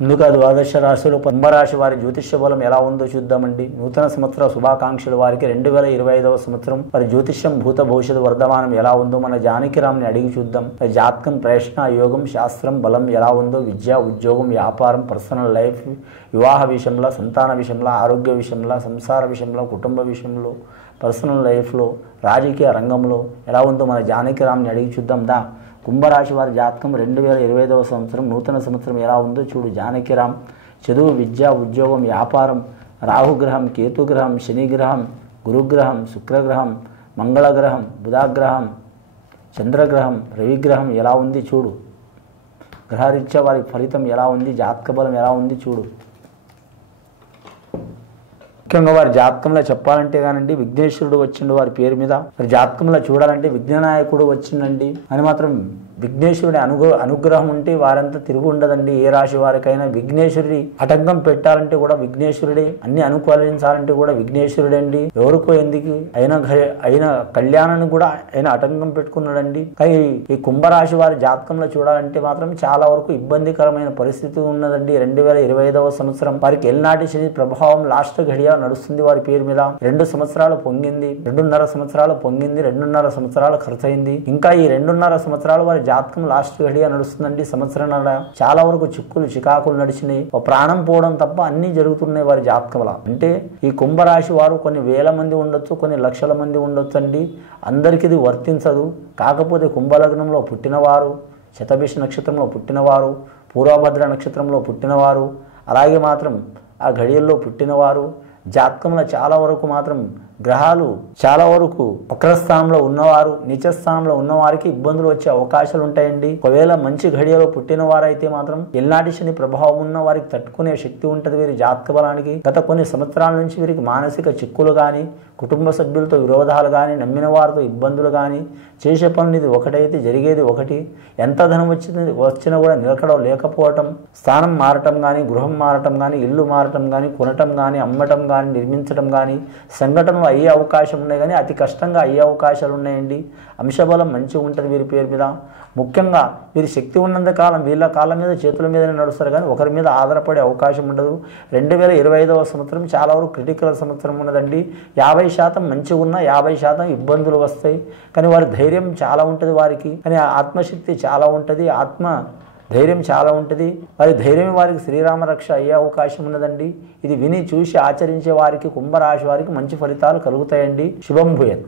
ముందుగా ద్వాదశ రాశులు కుంభరాశి వారి జ్యోతిష్య బలం ఎలా ఉందో చూద్దామండి. నూతన సంవత్సర శుభాకాంక్షలు వారికి 2025వ సంవత్సరం వారి జ్యోతిష్యం భూత భవిష్యత్తు వర్ధమానం ఎలా ఉందో మన జానకిరామ్ని అడిగి చూద్దాం. జాతకం, ప్రశ్న, యోగం, శాస్త్రం బలం ఎలా ఉందో, విద్య, ఉద్యోగం, వ్యాపారం, పర్సనల్ లైఫ్, వివాహ విషయంలో, సంతాన విషయంలో, ఆరోగ్య విషయంలో, సంసార విషయంలో, కుటుంబ విషయంలో, పర్సనల్ లైఫ్లో, రాజకీయ రంగంలో ఎలా ఉందో మన జానకిరామ్ని అడిగి చూద్దాం. కుంభరాశి వారి జాతకం 2025వ సంవత్సరం నూతన సంవత్సరం ఎలా ఉందో చూడు జానకిరామ్. చదువు, విద్య, ఉద్యోగం, వ్యాపారం, రాహుగ్రహం, కేతుగ్రహం, శనిగ్రహం, గురుగ్రహం, శుక్రగ్రహం, మంగళగ్రహం, బుధాగ్రహం, చంద్రగ్రహం, రవిగ్రహం ఎలా ఉంది చూడు. గ్రహరీత్యా వారి ఫలితం ఎలా ఉంది, జాతక బలం ఎలా ఉంది చూడు. ముఖ్యంగా వారి జాతకంలో చెప్పాలంటే కానండి విఘ్నేశ్వరుడు వచ్చిండు వారి పేరు మీద. వారి జాతకంలో చూడాలంటే విఘ్ననాయకుడు వచ్చిండండి అని మాత్రం విఘ్నేశ్వరుడి అనుగ్రహం ఉంటే వారంతా తిరుగు ఉండదండి. ఏ రాశి వారికైనా విఘ్నేశ్వరుడి ఆటంకం పెట్టాలంటే కూడా విఘ్నేశ్వరుడే, అన్ని అనుకూలించాలంటే కూడా విఘ్నేశ్వరుడే అండి. ఎవరికో ఎందుకు అయిన కళ్యాణాన్ని కూడా ఆయన ఆటంకం పెట్టుకున్నాడండి. కానీ ఈ కుంభరాశి వారి జాతకంలో చూడాలంటే మాత్రం చాలా వరకు ఇబ్బందికరమైన పరిస్థితి ఉన్నదండి. 2025వ సంవత్సరం వారికి ఎల్నాటి శని ప్రభావం లాస్ట్ ఘడియ నడుస్తుంది వారి పేరు మీద. 2 సంవత్సరాలు పొంగింది, 2.5 సంవత్సరాలు పొంగింది, 2.5 సంవత్సరాలు ఖర్చయింది. ఇంకా ఈ 2.5 సంవత్సరాలు వారి జాతకం లాస్ట్ ఘడియ నడుస్తుందండి. సంవత్సరం చాలా వరకు చిక్కులు చికాకులు నడిచినాయి. ప్రాణం పోవడం తప్ప అన్ని జరుగుతున్నాయి వారి జాతకంలో. అంటే ఈ కుంభరాశి వారు కొన్ని వేల మంది ఉండొచ్చు, కొన్ని లక్షల మంది ఉండొచ్చు అండి. అందరికీ ఇది వర్తించదు. కాకపోతే కుంభలగ్నంలో పుట్టినవారు, శతభిష నక్షత్రంలో పుట్టినవారు, పూర్వభద్ర నక్షత్రంలో పుట్టినవారు, అలాగే మాత్రం ఆ ఘడియల్లో పుట్టినవారు జాతకంలో చాలా వరకు మాత్రం గ్రహాలు చాలా వరకు వక్రస్థానంలో ఉన్నవారు, నీచస్థానంలో ఉన్నవారికి ఇబ్బందులు వచ్చే అవకాశాలు ఉంటాయండి. ఒకవేళ మంచి ఘడియలో పుట్టిన వారైతే మాత్రం ఎల్నాటి శని ప్రభావం ఉన్న వారికి తట్టుకునే శక్తి ఉంటుంది వీరి జాతక బలానికి. గత కొన్ని సంవత్సరాల నుంచి వీరికి మానసిక చిక్కులు కానీ, కుటుంబ సభ్యులతో విరోధాలు కానీ, నమ్మిన వారితో ఇబ్బందులు కానీ, చేసే పనులు ఇది ఒకటైతే జరిగేది ఒకటి. ఎంత ధనం వచ్చినా కూడా నిలకడ లేకపోవటం, స్థానం మారటం కానీ, గృహం మారటం కానీ, ఇల్లు మారటం కానీ, కొనటం కానీ, అమ్మటం కానీ, నిర్మించడం కానీ సంఘటనలు అయ్యే అవకాశం ఉన్నాయి. కానీ అతి కష్టంగా అయ్యే అవకాశాలు ఉన్నాయండి. అంశబలం మంచిగా ఉంటుంది వీరి పేరు మీద. ముఖ్యంగా వీరి శక్తి ఉన్నంత కాలం వీళ్ళ కాళ్ళ మీద చేతుల మీదనే నడుస్తారు కానీ ఒకరి మీద ఆధారపడే అవకాశం ఉండదు. 2025వ సంవత్సరం చాలా వరకు క్రిటికల్ సంవత్సరం ఉన్నదండి. 50% మంచిగా ఉన్న 50% ఇబ్బందులు వస్తాయి. కానీ వారి ధైర్యం చాలా ఉంటుంది వారికి. కానీ ఆత్మశక్తి చాలా ఉంటుంది, ధైర్యం చాలా ఉంటుంది. వారి ధైర్యం వారికి శ్రీరామ రక్ష అయ్యే అవకాశం ఉన్నదండి. ఇది విని చూసి ఆచరించే వారికి కుంభరాశి వారికి మంచి ఫలితాలు కలుగుతాయండి. శుభం భూయత్.